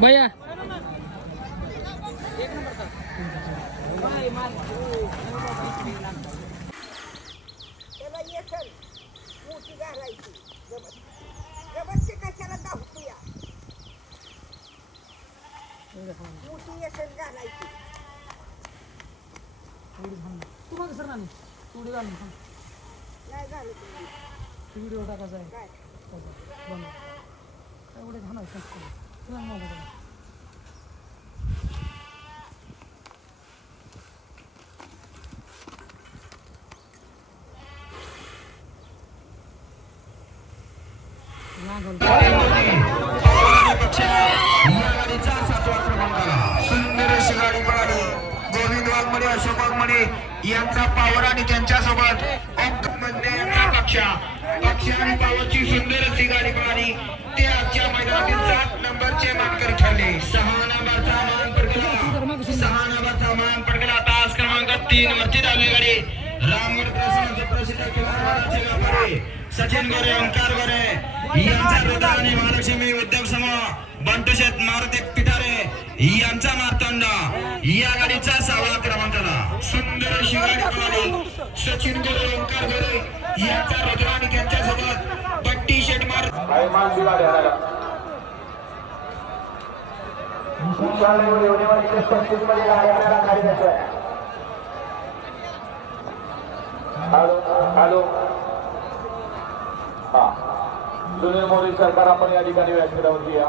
भैया कशाला दाखवूया मोठी येसन घालायची तुम्हाला सर नाही थोडी घालून नाही घालत व्हिडिओ टाकायचा आहे काय बंद एवढे घालाय तुला मोबाईल गाडीचा 7वा क्रमांकाला सुंदर अशी गाडी पळाली. गोविंद वाघमोडे, अशोक वाघमोडे यांचा पावर आणि त्यांच्यासोबत यांचा पक्षा आणि पावरची सुंदर अशी गाडी पळाली. ते आजच्या मैदानातील 7 नंबरचे मानकरी ठरले. 6 नंबरचा मान पडकला तास क्रमांक 3 वरती धावली गाडी. रामगड प्रसिद्ध खिलाडी व्यापारी सचिन गोरे, ओंकार गोरे यांचा हृदय आणि महालक्ष्मी उद्योग समूह बंटुशेत मारुती पिठारे यांचा मार्तंड या गाडीचा 6वा क्रमांकाला सुंदर अशी गाडी पळाली. सचिन गोरे, ओंकार गोरे यांचा हृदय आणि त्यांच्यासोबत बट्टी शेट मार हॅलो हा सुनील मोदी सरकार आपण या ठिकाणी व्यासपीठावरती या.